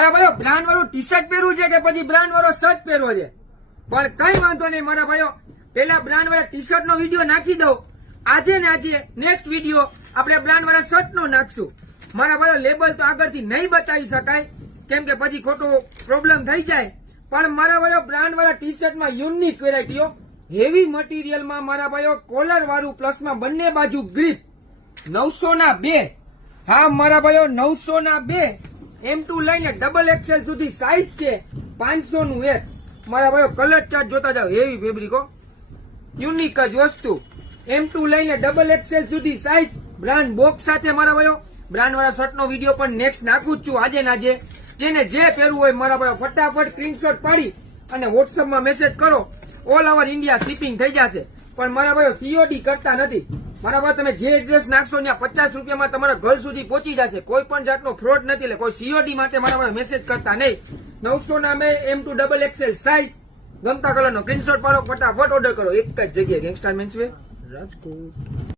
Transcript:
મારા ભાઈઓ બ્રાન્ડ વાળું ટી શર્ટ પહેરવું છે કે પછી બ્રાન્ડ વાળો શર્ટ પહેરવો છે, પણ કઈ વાંધો નહીં મારા ભાઈઓ. પેલા બ્રાન્ડ વાળા ટી શર્ટ નો વિડીયો નાખી દઉં. આજે ને આજે નેક્સ્ટ વિડીયો આપણે બ્રાન્ડ વાળા શર્ટ નો નાખશું. મારા ભાઈઓ લેબલ તો આગળથી નહીં બતાવી શકાય કેમ કે પછી ખોટો પ્રોબ્લેમ થઈ જાય, પણ મારા ભાઈઓ બ્રાન્ડ વાળા ટી શર્ટમાં યુનિક વેરાયટીઓ હેવી મટીરિયલમાં મારા ભાઈઓ કોલર વાળું પ્લસમાં બંને બાજુ ગ્રીપ 902. હા મારા ભાઈઓ 902 M2 લઈને ડબલ XL સુધી સાઈઝ છે. 500 નું એક. મારા ભાઈઓ કલર ચાર્ટ જોતા જાવ, હેવી ફેબ્રિકો યુનિક જ વસ્તુ. M2 લઈને ડબલ XL સુધી સાઈઝ બ્રાન્ડ બોક્સ સાથે. મારા ભાઈઓ બ્રાન્ડ વાળા શર્ટ નો વિડીયો પણ નેક્સ્ટ નાખું જ છું આજે ને આજે. જેને જે પહેરવું હોય મારા ભાઈઓ ફટાફટ સ્ક્રીનશોટ પાડી અને વોટ્સઅપમાં મેસેજ કરો. ઓલ ઓવર ઇન્ડિયા શિપિંગ થઈ જશે, પણ મારા ભાઈઓ COD કરતા નથી. મારા ભાઈ તમે જે એડ્રેસ નાખશો ત્યાં 50 રૂપિયામાં તમારા ઘર સુધી પહોંચી જશે. કોઈ પણ જાતનો ફ્રોડ નથી, એટલે કોઈ COD માટે મારા ભાઈ મેસેજ કરતા નહીં. 900 ના M2 ડબલ XL સાઈઝ ગમતા કલરનો સ્ક્રીનશોટ પાડો, ફટાફટ ઓર્ડર કરો. એક જ જગ્યાએ ગેંગસ્ટર મેન્સવેર રાજકોટ.